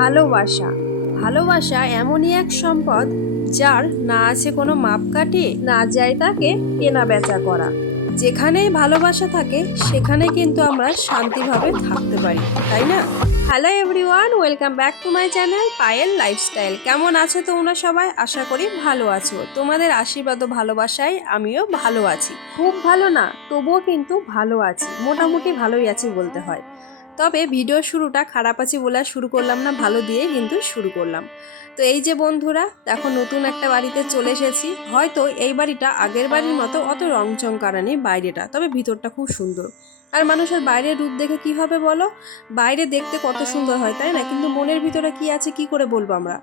ভালোবাসা। ভালোবাসা এমনই এক সম্পদ যার না আছে কোনো মাপকাঠি, না যায় তাকে কেনা বেচা করা। যেখানেই ভালোবাসা থাকে, সেখানে কিন্তু আমরা শান্তিভাবে থাকতে পারি, তাই না? Hello everyone welcome back to my channel Payel lifestyle কেমন আছো তোমরা সবাই? আশা করি ভালো আছো। তোমাদের আশীর্বাদ ও ভালোবাসায় আমিও ভালো আছি। খুব ভালো না, তবুও কিন্তু ভালো আছি। মোটামুটি ভালোই আছি বলতে হয়। তবে ভিডিও শুরুটা খারাপ আছে বলে শুরু করলাম না, ভালো দিয়ে কিন্তু শুরু করলাম। তো এই যে বন্ধুরা, দেখো নতুন একটা বাড়িতে চলে এসেছি। হয়তো এই বাড়িটা আগের বাড়ির মতো অত রং চমকারা নেই বাইরেটা, তবে ভিতরটা খুব সুন্দর। আর মানুষের বাইরের রূপ দেখে কি হবে বলো? বাইরে দেখতে কত সুন্দর হয়, তাই না? কিন্তু মনের ভিতরে কি আছে, কি করে বলব আমরা?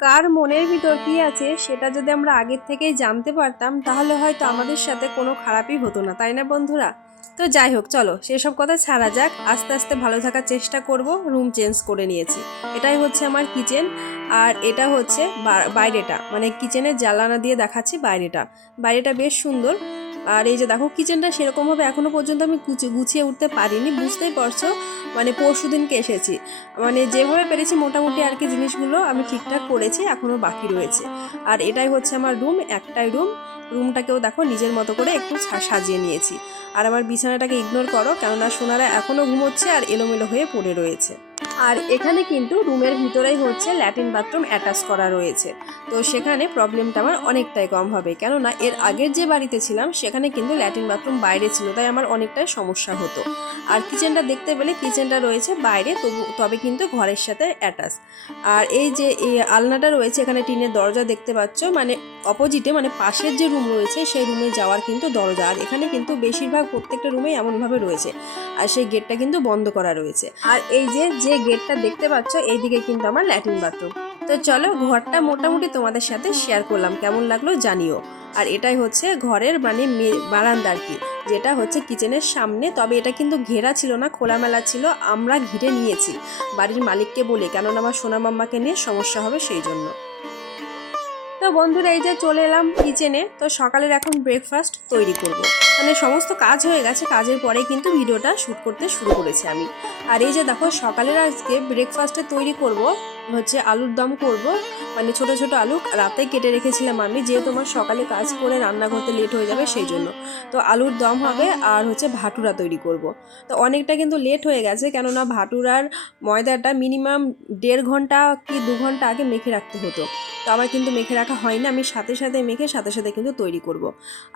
কার মনের ভিতর কি আছে, সেটা যদি আমরা আগের থেকেই জানতে পারতাম, তাহলে হয়তো আমাদের সাথে কোনো খারাপই হতো না, তাই না বন্ধুরা? তো যাই হোক, চলো, সেসব কথা ছাড়া যাক। আস্তে আস্তে ভালো থাকার চেষ্টা করব রুম চেঞ্জ করে নিয়েছি। এটাই হচ্ছে আমার কিচেন আর এটা হচ্ছে বাইরেটা। মানে কিচেনের জ্বালানা দিয়ে দেখাচ্ছি বাইরেটা। বাইরেটা বেশ সুন্দর। আর এই যে দেখো কিচেনটা সেরকমভাবে এখনও পর্যন্ত আমি গুছি- গুছিয়ে উঠতে পারিনি। বুঝতেই পারছ? মানে পরশু দিনকে এসেছি। মানে যেভাবে পেরেছি মোটামুটি আর কি জিনিসগুলো আমি ঠিকঠাক করেছি এখনও বাকি রয়েছে। আর এটাই হচ্ছে আমার রুম একটাই রুম রুমটাকেও দেখো নিজের মতো করে একটু সাজিয়ে নিয়েছি। আর আমার বিছানাটাকে ইগনোর করো, কেননা সোনারা এখনও ঘুমোচ্ছে আর এলোমেলো হয়ে পড়ে রয়েছে। আর এখানে কিন্তু রুমের ভিতরেই হচ্ছে ল্যাট্রিন বাথরুম অ্যাটাচ করা রয়েছে। তো সেখানে প্রবলেমটা আমার অনেকটাই কম হবে। কেননা এর আগের যে বাড়িতে ছিলাম, সেখানে কিন্তু ল্যাট্রিন বাথরুম বাইরে ছিল, তাই আমার অনেকটাই সমস্যা হতো। আর কিচেনটা দেখতে পেলে কিচেনটা রয়েছে বাইরে, তবু, তবে কিন্তু ঘরের সাথে অ্যাটাচ। আর এই যে এই আলনাটা রয়েছে, এখানে টিনের দরজা দেখতে পাচ্ছ মানে অপোজিটে মানে পাশের যে রুম রয়েছে, সেই রুমে যাওয়ার কিন্তু দরজা। আর এখানে কিন্তু বেশিরভাগ প্রত্যেকটা রুমেই এমনভাবে রয়েছে। আর সেই গেটটা কিন্তু বন্ধ করা রয়েছে। আর এই যে যে গেটটা দেখতে পাচ্ছ, এইদিকে কিন্তু আমার ল্যাট্রিন বাথরুম তো চলো, ঘরটা মোটামুটি তোমাদের সাথে শেয়ার করলাম, কেমন লাগল জানিও। আর এটাই হচ্ছে ঘরের মানে মে- বারান্দা আর কি, যেটা হচ্ছে কিচেনের সামনে। তবে এটা কিন্তু ঘেরা ছিল না, খোলামেলা ছিল, আমরা ঘিরে নিয়েছি। বাড়ির মালিককে বলে, কেননা আমার সোনা মাম্মাকে নিয়ে সমস্যা হবে সেই জন্য। তো বন্ধুরা, এই যে চলে এলাম কিচেনে তো সকালের এখন ব্রেকফাস্ট তৈরি করব। মানে সমস্ত কাজ হয়ে গেছে, কাজের পরে কিন্তু ভিডিওটা শ্যুট করতে শুরু করেছি আমি। আর এই যে দেখো, সকালের আজকে ব্রেকফাস্টে তৈরি করব, হচ্ছে আলুর দম করব মানে ছোট ছোট আলু রাতে কেটে রেখেছিলাম আমি, যেহেতু আমার সকালে কাজ করে রান্না করতে লেট হয়ে যাবে সেই জন্য। তো আলুর দম হবে আর হচ্ছে ভাটুরা তৈরি করব। তো অনেকটা কিন্তু লেট হয়ে গেছে, কেননা ভাটুরার ময়দাটা মিনিমাম দেড় ঘণ্টা কি দু ঘণ্টা আগে মেখে রাখতে হতো। তো আমার কিন্তু মেখে রাখা হয়নি, আমি সাথে সাথে মেখে সাথে সাথে কিন্তু তৈরি করব।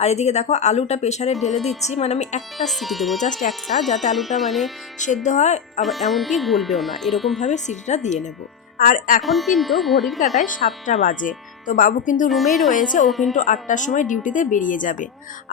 আর এদিকে দেখো, আলুটা প্রেশারে ঢেলে দিচ্ছি মানে আমি একটা সিটি দেবো জাস্ট একটা, যাতে আলুটা মানে সেদ্ধ হয়, আবার এমনকি গলবেও না। এরকমভাবে সিটিটা দিয়ে নেব। আর এখন কিন্তু ঘড়ির কাটায় সাতটা বাজে, তো বাবু কিন্তু রুমেই রয়েছে, ও কিন্তু আটটার সময় ডিউটিতে বেরিয়ে যাবে।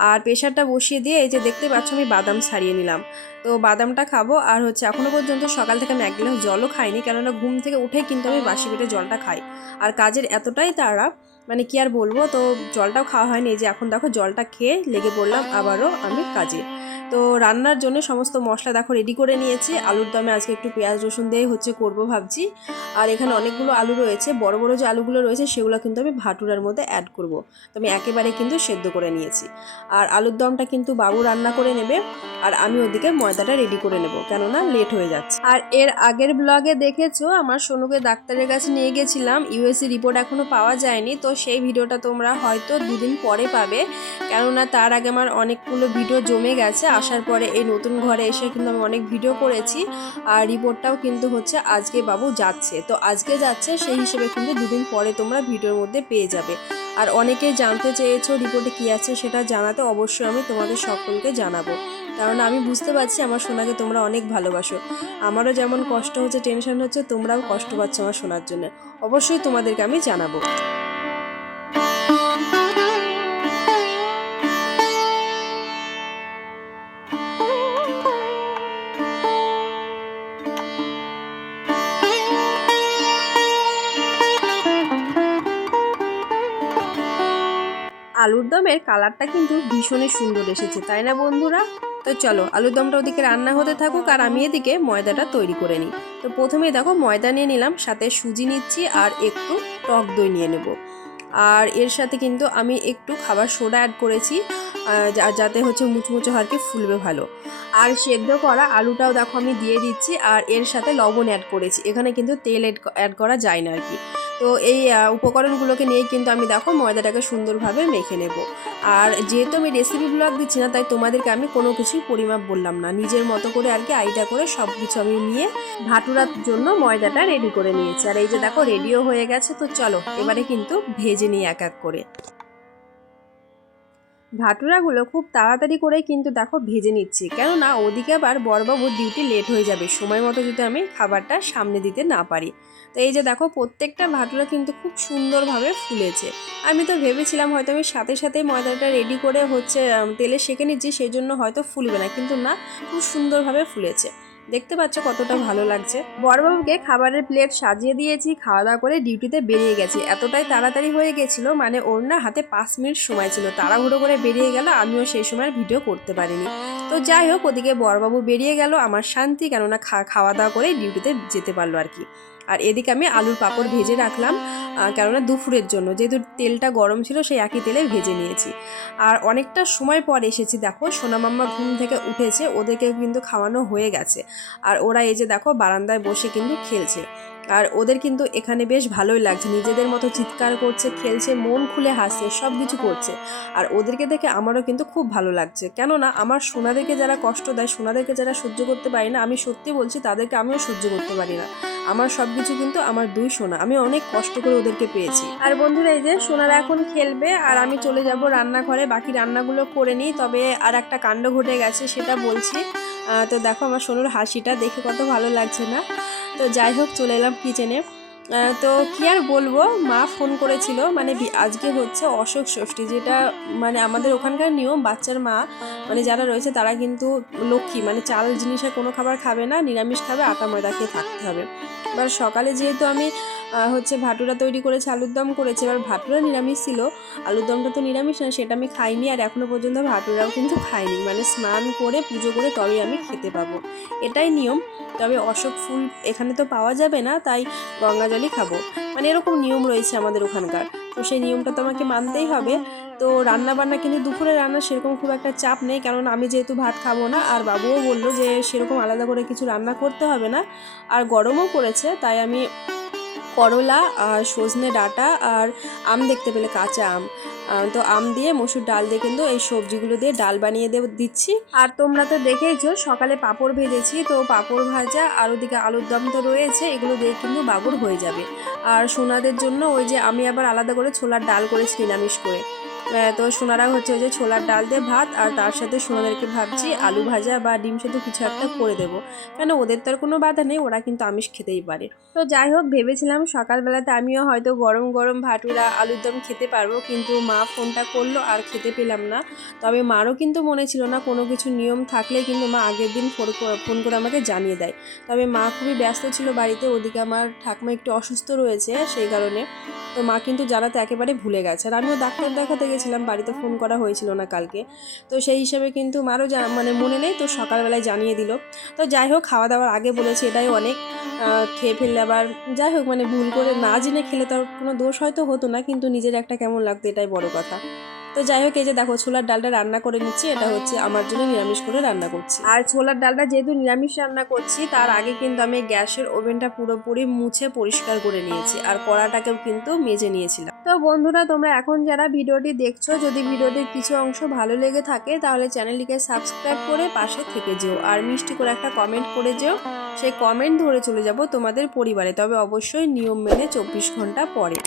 আর প্রেশারটা বসিয়ে দিয়ে এই যে দেখতে পাচ্ছ আমি বাদাম ছাড়িয়ে নিলাম। তো বাদামটা খাব, আর হচ্ছে এখনও পর্যন্ত সকাল থেকে আমি এক গ্লাস জলও খাইনি, কেননা ঘুম থেকে উঠেই কিন্তু আমি বাসি পেটে জলটা খাই। আর কাজের এতটাই তাড়া মানে কি আর বলব? তো জলটাও খাওয়া হয়নি। যে এখন দেখো জলটা খেয়ে লেগে পড়লাম, আবারও আমি কাজে। তো রান্নার জন্য সমস্ত মশলা দেখো রেডি করে নিয়েছি। আলুর দমে আজকে একটু পেঁয়াজ রসুন দিয়ে হচ্ছে করব ভাবছি। আর এখানে অনেকগুলো আলু রয়েছে, বড় বড় যে আলুগুলো রয়েছে সেগুলো কিন্তু আমি ভাটুরার মধ্যে অ্যাড করব। তো আমি একেবারে কিন্তু সেদ্ধ করে নিয়েছি। আর আলুর দমটা কিন্তু বাবু রান্না করে নেবে, আর আমি ওদিকে ময়দাটা রেডি করে নেব, কেননা লেট হয়ে যাচ্ছে। আর এর আগের ব্লগে দেখেছ? আমার সোনুকে ডাক্তারের কাছে নিয়ে গেছিলাম। ইউএসসি রিপোর্ট এখনও পাওয়া যায়নি। তো সেই ভিডিওটা তোমরা হয়তো দুদিন পরে পাবে। কেননা তার আগে আমার অনেকগুলো ভিডিও জমে গেছে। আসার পরে এই নতুন ঘরে এসে কিন্তু আমি অনেক ভিডিও করেছি। আর রিপোর্টটাও কিন্তু হচ্ছে আজকে বাবু যাচ্ছে। তো আজকে যাচ্ছে, সেই হিসেবে কিন্তু দুদিন পরে তোমরা ভিডিওর মধ্যে পেয়ে যাবে। আর অনেকেই জানতে চেয়েছো রিপোর্টে কী আছে সেটা জানাতে অবশ্যই আমি তোমাদের সকলকে জানাব। কারণ আমি বুঝতে পারছি আমার সোনাকে তোমরা অনেক ভালোবাসো। আমারও যেমন কষ্ট হচ্ছে, টেনশন হচ্ছে, তোমরাও কষ্ট পাচ্ছ আমার শোনার জন্য। অবশ্যই তোমাদেরকে আমি জানাব। আলুর দমের কালারটা কিন্তু ভীষণই সুন্দর এসেছে, তাই না বন্ধুরা? তো চলো, আলুর দমটা ওদিকে রান্না হতে থাকুক আর আমি এদিকে ময়দাটা তৈরি করে নিই। তো প্রথমে দেখো ময়দা নিয়ে নিলাম, সাথে সুজি নিচ্ছি আর একটু টক দই নিয়ে নেব। আর এর সাথে কিন্তু আমি একটু খাবার সোডা অ্যাড করেছি যাতে হচ্ছে মুচমুচে হয় আর কি, ফুলবে ভালো। আর সেদ্ধ করা আলুটাও দেখো আমি দিয়ে দিচ্ছি, আর এর সাথে লবণ অ্যাড করেছি। এখানে কিন্তু তেল অ্যাড করা যায় না আর কি। তো এই উপকরণগুলোকে নিয়ে কিন্তু আমি দেখো ময়দাটাকে সুন্দরভাবে মেখে নেব। আর যেহেতু আমি রেসিপি ব্লগ দিচ্ছি না, তাই তোমাদেরকে আমি কোনো কিছুই পরিমাপ বললাম না। নিজের মতো করে আর কি আইডিয়া করে সব কিছু আমি নিয়ে ভাটুরার জন্য ময়দাটা রেডি করে নিয়েছি। আর এই যে দেখো রেডিও হয়ে গেছে, তো চলো এবারে কিন্তু ভেজে নিই এক এক করে। ভাটুরাগুলো খুব তাড়াতাড়ি করে কিন্তু দেখো ভেজে নিচ্ছি। কেননা ওদিকে আবার বড়বাবুর ডিউটি লেট হয়ে যাবে, সময় মতো যদি আমি খাবারটা সামনে দিতে না পারি। তো এই যে দেখো প্রত্যেকটা ভাটুরা কিন্তু খুব সুন্দরভাবে ফুলেছে। আমি তো ভেবেছিলাম হয়তো আমি সাথে সাথে ময়দাটা রেডি করে হচ্ছে তেলে সেঁকে নিচ্ছি সেই জন্য হয়তো ফুলবে না। কিন্তু না, খুব সুন্দরভাবে ফুলেছে। দেখতে পাচ্ছ কতটা ভালো লাগছে। বড়বাবুকে খাবারের প্লেট সাজিয়ে দিয়েছি খাওয়া দাওয়া করে ডিউটিতে বেরিয়ে গেছি। এতটাই তাড়াতাড়ি হয়ে গেছিল মানে ওর না হাতে পাঁচ মিনিট সময় ছিল। তাড়াহুড়ো করে বেরিয়ে গেল, আমিও সেই সময় ভিডিও করতে পারিনি। তো যাই হোক, ওদিকে বড়বাবু বেরিয়ে গেল, আমার শান্তি, কেননা খাওয়া দাওয়া করে ডিউটিতে যেতে পারল আর কি। আর এদিকে আমি আলুর পাঁপড় ভেজে রাখলাম কেননা দুপুরের জন্য। যেহেতু তেলটা গরম ছিল, সেই একই তেলে ভেজে নিয়েছি। আর অনেকটা সময় পর এসেছি, দেখো সোনামাম্মা ঘুম থেকে উঠেছে ওদেরকে কিন্তু খাওয়ানো হয়ে গেছে। আর ওরা এই যে দেখো, বারান্দায় বসে কিন্তু খেলছে। আর ওদের কিন্তু এখানে বেশ ভালোই লাগছে। নিজেদের মতো চিৎকার করছে, খেলছে, মন খুলে হাসছে সব কিছু করছে। আর ওদেরকে দেখে আমারও কিন্তু খুব ভালো লাগছে। কেননা আমার সোনাদেরকে যারা কষ্ট দেয়, সোনাদেরকে যারা সহ্য করতে পারি না, আমি সত্যি বলছি তাদেরকে আমিও সহ্য করতে পারি না। আমার সব কিছু কিন্তু আমার দুই সোনা। আমি অনেক কষ্ট করে ওদেরকে পেয়েছি। আর বন্ধুরা, এই যে সোনারা এখন খেলবে আর আমি চলে যাব রান্নাঘরে। বাকি রান্নাগুলো করে নিই, তবে আর একটা কাণ্ড ঘটে গেছে, সেটা বলছি। তো দেখো আমার সোনুর হাসিটা, দেখে কত ভালো লাগছে না? তো যাই হোক চলে এলাম কিচেনে তো কি আর বলব? মা ফোন করেছিল মানে আজকে হচ্ছে অশোক ষষ্ঠী, যেটা মানে আমাদের ওখানকার নিয়ম, বাচ্চার মা মানে যারা রয়েছে তারা কিন্তু লক্ষ্মী মানে চাল জিনিসের কোনো খাবার খাবে না, নিরামিষ খাবে, আটা ময়দা খেয়ে থাকতে হবে। এবার সকালে যেহেতু আমি হচ্ছে ভাটুরা তৈরি করেছি, আলুর দম করেছি, এবার ভাটুরা নিরামিষ ছিল, আলুর দমটা তো নিরামিষ না, সেটা আমি খাইনি, আর এখনও পর্যন্ত ভাটুরাও কিন্তু খাইনি মানে স্নান করে, পুজো করে তবেই আমি খেতে পাবো। এটাই নিয়ম, তবে অশোক ফুল এখানে তো পাওয়া যাবে না, তাই গঙ্গা জলই খাব। মানে এরকম নিয়ম রয়েছে আমাদের ওখানকার। তো সেই নিয়মটা তো আমাকে মানতেই হবে। তো রান্না বান্না কিন্তু দুপুরে রান্না সেরকম খুব একটা চাপ নেই। কারণ আমি যেহেতু ভাত খাব না, আর বাবুও বলল যে সেরকম আলাদা করে কিছু রান্না করতে হবে না। আর গরমও পড়েছে, তাই আমি করলা, আর সজনে ডাঁটা, আর আম দেখতে পেলে কাঁচা আম। তো আম দিয়ে মসুর ডাল দিয়ে কিন্তু এই সবজিগুলো দিয়ে ডাল বানিয়ে দেব, দিচ্ছি। আর তোমরা তো দেখেইছো, সকালে পাঁপড় ভেজেছি, তো পাঁপড় ভাজা, আর ওদিকে আলুর দম তো রয়েছে, এগুলো দিয়ে কিন্তু বাবুর হয়ে যাবে। আর সোনাদের জন্য ওই যে আমি আবার আলাদা করে ছোলার ডাল করেছি, নিরামিষ করে। তো সোনারা হচ্ছে ওই যে ছোলার ডাল দিয়ে ভাত, আর তার সাথে সোনাদেরকে ভাবছি আলু ভাজা বা ডিম সেদ্ধ কিছু একটা করে দেবো। কেন ওদের তো আর কোনো বাধা নেই, ওরা কিন্তু আমিষ খেতেই পারে। তো যাই হোক, ভেবেছিলাম সকালবেলাতে আমিও হয়তো গরম গরম ভাটুরা আলুর দম খেতে পারব, কিন্তু মা ফোনটা করল আর খেতে পেলাম না। তবে মারও কিন্তু মনে ছিল না, কোনো কিছু নিয়ম থাকলে কিন্তু মা আগের দিন ফোন ফোন করে আমাকে জানিয়ে দেয়। তবে মা খুবই ব্যস্ত ছিল বাড়িতে, ওদিকে আমার ঠাকুমা একটু অসুস্থ রয়েছে, সেই কারণে তো মা কিন্তু জানাতে একেবারে ভুলে গেছে। আর আমিও ডাক্তার দেখাতে গেছিলাম, বাড়িতে ফোন করা হয়েছিল না কালকে। তো সেই হিসেবে কিন্তু মারও মানে মনে নেই, তো সকালবেলায় জানিয়ে দিল। তো যাই হোক, খাওয়া দাওয়ার আগে বলেছি, এটাই অনেক খেয়ে ফেললে আবার যাই হোক মানে ভুল করে না জেনে খেলে তার কোনো দোষ হয়তো হতো না, কিন্তু নিজের একটা কেমন লাগতো, এটাই বড় কথা। তো যাই হোক, এই যে দেখো, ছোলার ডালটা রান্না করে নিচ্ছি। এটা হচ্ছে আমার জন্য নিরামিষ করে রান্না করছি। আর ছোলার ডালটা যেহেতু নিরামিষ রান্না করছি, তার আগে কিন্তু আমি গ্যাসের ওভেনটা পুরোপুরি মুছে পরিষ্কার করে নিয়েছি। আর কড়াটাকেও কিন্তু মেজে নিয়েছিলাম। তো বন্ধুরা, তোমরা এখন যারা ভিডিওটি দেখছ, যদি ভিডিওটির কিছু অংশ ভালো লেগে থাকে, তাহলে চ্যানেলটিকে সাবস্ক্রাইব করে পাশে থেকে যেও। আর মিষ্টি করে একটা কমেন্ট করে যেও। সেই কমেন্ট ধরে চলে যাব তোমাদের পরিবারে। তবে অবশ্যই নিয়ম মেনে চব্বিশ ঘণ্টা পরে।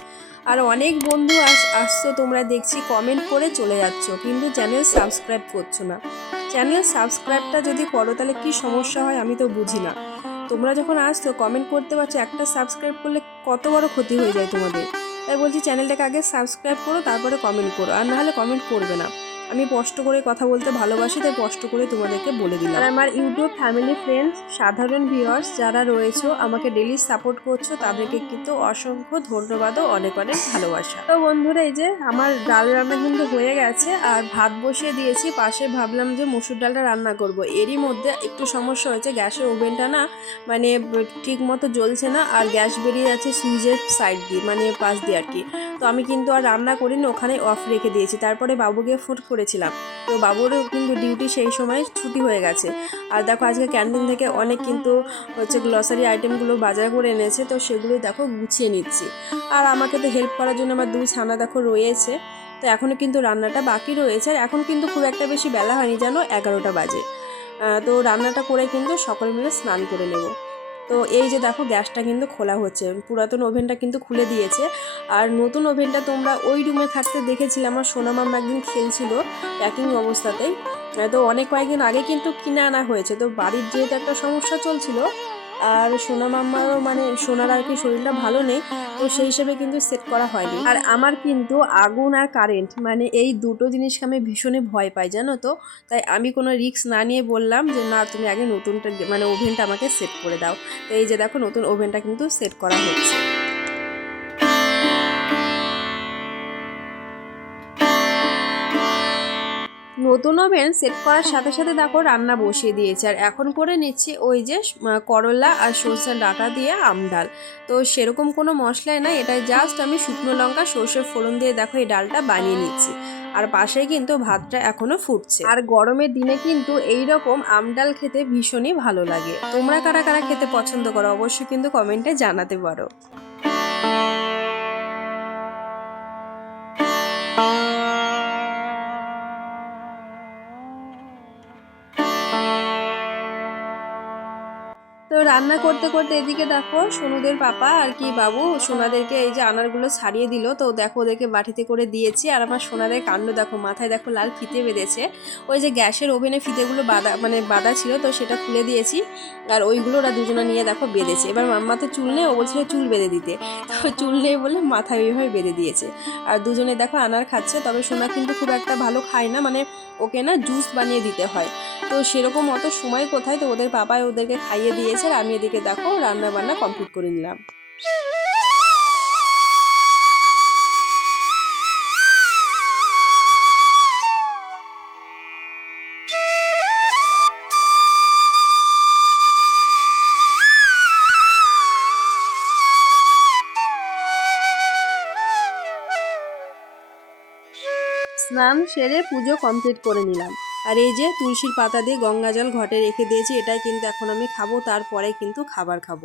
আর অনেক বন্ধু আস, আসছো, তোমরা দেখছি কমেন্ট করে চলে যাচ্ছ, কিন্তু চ্যানেল সাবস্ক্রাইব করছ না। চ্যানেল সাবস্ক্রাইবটা যদি করো, তাহলে কী সমস্যা হয় আমি তো বুঝি না। তোমরা যখন আসছো কমেন্ট করতে পারছ, একটা সাবস্ক্রাইব করলে কত বড় ক্ষতি হয়ে যায় তোমাদের। তাই বলছি চ্যানেলটাকে আগে সাবস্ক্রাইব করো, তারপরে কমেন্ট করো, আর নাহলে কমেন্ট করবে না। আমি স্পষ্ট করে কথা বলতে ভালোবাসি, তাই স্পষ্ট করে তোমাদেরকে বলে দিলাম। আর আমার ইউটিউব ফ্যামিলি ফ্রেন্ডস, সাধারণ ভিউয়ার্স যারা রয়েছো, আমাকে ডেলি সাপোর্ট করছ, তাদেরকে কিন্তু অসংখ্য ধন্যবাদ ও অনেক অনেক ভালোবাসা। তো বন্ধুরা, এই যে আমার ডাল রান্না কিন্তু হয়ে গেছে, আর ভাত বসিয়ে দিয়েছি, পাশে ভাবলাম যে মসুর ডালটা রান্না করব। এরই মধ্যে একটু সমস্যা হয়েছে, গ্যাসের ওভেনটা না মানে ঠিক মতো জ্বলছে না, আর গ্যাস বেরিয়ে যাচ্ছে সুইচের সাইড দিয়ে মানে পাশ দিয়ে আর কি। তো আমি কিন্তু আর রান্না করিনি, ওখানে অফ রেখে দিয়েছি। তারপরে বাবুকে ফোন করে করেছিলাম। তো বাবুরও কিন্তু ডিউটি সেই সময় ছুটি হয়ে গেছে। আর দেখো আজকে ক্যান্টিন থেকে অনেক কিন্তু হচ্ছে গ্লসারি আইটেমগুলো বাজার করে এনেছে। তো সেগুলো দেখো গুছিয়ে নিচ্ছি। আর আমাকে তো হেল্প করার জন্য আমার দুই ছানা দেখো রয়েছে। তো এখনও কিন্তু রান্নাটা বাকি রয়েছে। আর এখন কিন্তু খুব একটা বেশি বেলা হয়নি জানো এগারোটা বাজে। তো রান্নাটা করে কিন্তু সকলে মিলে স্নান করে নেব। তো এই যে দেখো গ্যাসটা কিন্তু খোলা হচ্ছে, পুরাতন ওভেনটা কিন্তু খুলে দিয়েছে। আর নতুন ওভেনটা তোমরা ওই রুমে থাকতে দেখেছিলে, আমার সোনামাম একদিন খেলছিল প্যাকিং অবস্থাতেই। তো অনেক কয়েকদিন আগে কিন্তু কিনে আনা হয়েছে, তো বাড়ির যেহেতু একটা সমস্যা চলছিল আর সোনা মাম্মারও মানে সোনার আর কি শরীরটা ভালো নেই, তো সেই হিসেবে কিন্তু সেট করা হয়নি। আর আমার কিন্তু আগুন আর কারেন্ট মানে এই দুটো জিনিসকে আমি ভীষণই ভয় পাই, জানো তো? তাই আমি কোনো রিক্স না নিয়ে বললাম যে, না, তুমি আগে নতুনটা মানে ওভেনটা আমাকে সেট করে দাও। তো এই যে দেখো, নতুন ওভেনটা কিন্তু সেট করা হচ্ছে। নতুন ওভেন সেট করার সাথে সাথে দেখো রান্না বসিয়ে দিয়েছে। আর এখন করে নিচ্ছি ওই যে করলা আর সরষের ডাটা দিয়ে আম ডাল। তো সেরকম কোনো মশলাই না এটা জাস্ট আমি শুকনো লঙ্কা, সর্ষের ফোড়ন দিয়ে দেখো এই ডালটা বানিয়ে নিচ্ছি। আর পাশে কিন্তু ভাতটা এখনও ফুটছে। আর গরমের দিনে কিন্তু এই রকম আম ডাল খেতে ভীষণই ভালো লাগে। তোমরা কারা কারা খেতে পছন্দ করো, অবশ্যই কিন্তু কমেন্টে জানাতে পারো। রান্না করতে করতে এদিকে দেখো সোনুদের পাপা আর কি বাবু, সোনাদেরকে এই যে আনারগুলো ছাড়িয়ে দিল। তো দেখো ওদেরকে বাটিতে করে দিয়েছি। আর আমার সোনাদের কাণ্ড দেখো, মাথায় দেখো লাল ফিতে বেঁধেছে। ওই যে গ্যাসের ওভেনে ফিতেগুলো বাঁধা মানে বাঁধা ছিল, তো সেটা খুলে দিয়েছি। আর ওইগুলো ওরা দুজনে নিয়ে দেখো বেঁধেছে। এবার মাম্মা তো চুল নেই, ও বলছিল চুল বেঁধে দিতে। তো চুল নেই বলে মাথায় ওইভাবে বেঁধে দিয়েছে। আর দুজনে দেখো আনার খাচ্ছে, তবে সোনা কিন্তু খুব একটা ভালো খায় না মানে ওকে না জুস বানিয়ে দিতে হয়। তো সেরকম অত সময় কোথায়? তো ওদের পাপায় ওদেরকে খাইয়ে দিয়েছে। আর আমি এদিকে দেখো রান্না বান্না কমপ্লিট করে নিলাম। স্নান সেরে পুজো কমপ্লিট করে নিলাম। আর এই যে তুলসীর পাতা দিয়ে গঙ্গা জল ঘটে রেখে দিয়েছি, এটাই কিন্তু এখন আমি খাব, তারপরে কিন্তু খাবার খাব।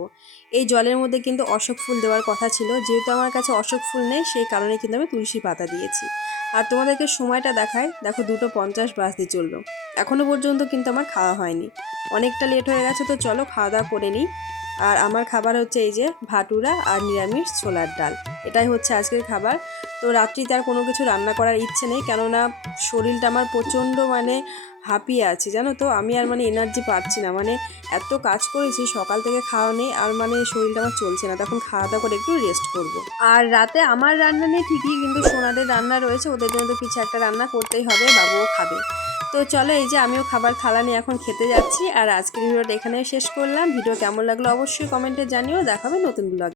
এই জলের মধ্যে কিন্তু অশোক ফুল দেওয়ার কথা ছিল, যেহেতু আমার কাছে অশোক ফুল নেই, সেই কারণে কিন্তু আমি তুলসী পাতা দিয়েছি। আর তোমাদেরকে সময়টা দেখায় দেখো দুটো পঞ্চাশ বাজতে চলল। এখনও পর্যন্ত কিন্তু আমার খাওয়া হয়নি। অনেকটা লেট হয়ে গেছে, তো চলো খাওয়া দাওয়া করে নিই। আর আমার খাবার হচ্ছে এই যে ভাটুরা আর নিরামিষ ছোলার ডাল। এটাই হচ্ছে আজকের খাবার। তো রাত্রিতে আর কোনো কিছু রান্না করার ইচ্ছে নেই, কেননা শরীরটা আমার প্রচণ্ড মানে হাঁপিয়ে আছে, জানো তো? আমি আর মানে এনার্জি পাচ্ছি না মানে এত কাজ করেছি, সকাল থেকে খাওয়া নেই, আর মানে শরীরটা আমার চলছে না, তখন খাওয়া দাওয়া করে একটু রেস্ট করব। আর রাতে আমার রান্না নেই ঠিকই, কিন্তু সোনাদের রান্না রয়েছে, ওদের জন্য তো কিছু একটা রান্না করতেই হবে, বাবুও খাবে। তো চলো এই যে আমিও খাবার থালা নিয়ে এখন খেতে যাচ্ছি, আর আজকের ভিডিওটা এখানে শেষ করলাম, ভিডিও কেমন লাগল অবশ্যই কমেন্টে জানিও দেখাবে নতুন ব্লগ